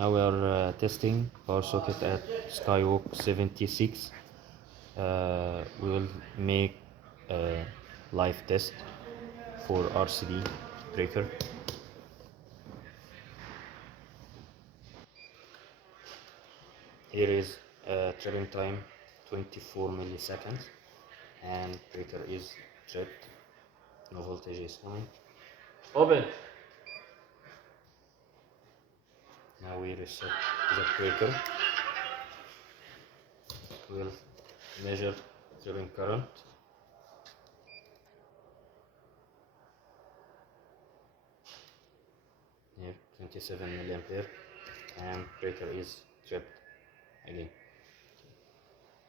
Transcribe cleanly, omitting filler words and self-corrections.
Now we are testing power socket at Skywalk 76. We will make a live test for RCD breaker. Here is tripping time 24 milliseconds and breaker is tripped. No voltage is coming. Open! Now we reset the breaker. We'll measure tripping current. Here 27 milliampere and breaker is tripped again.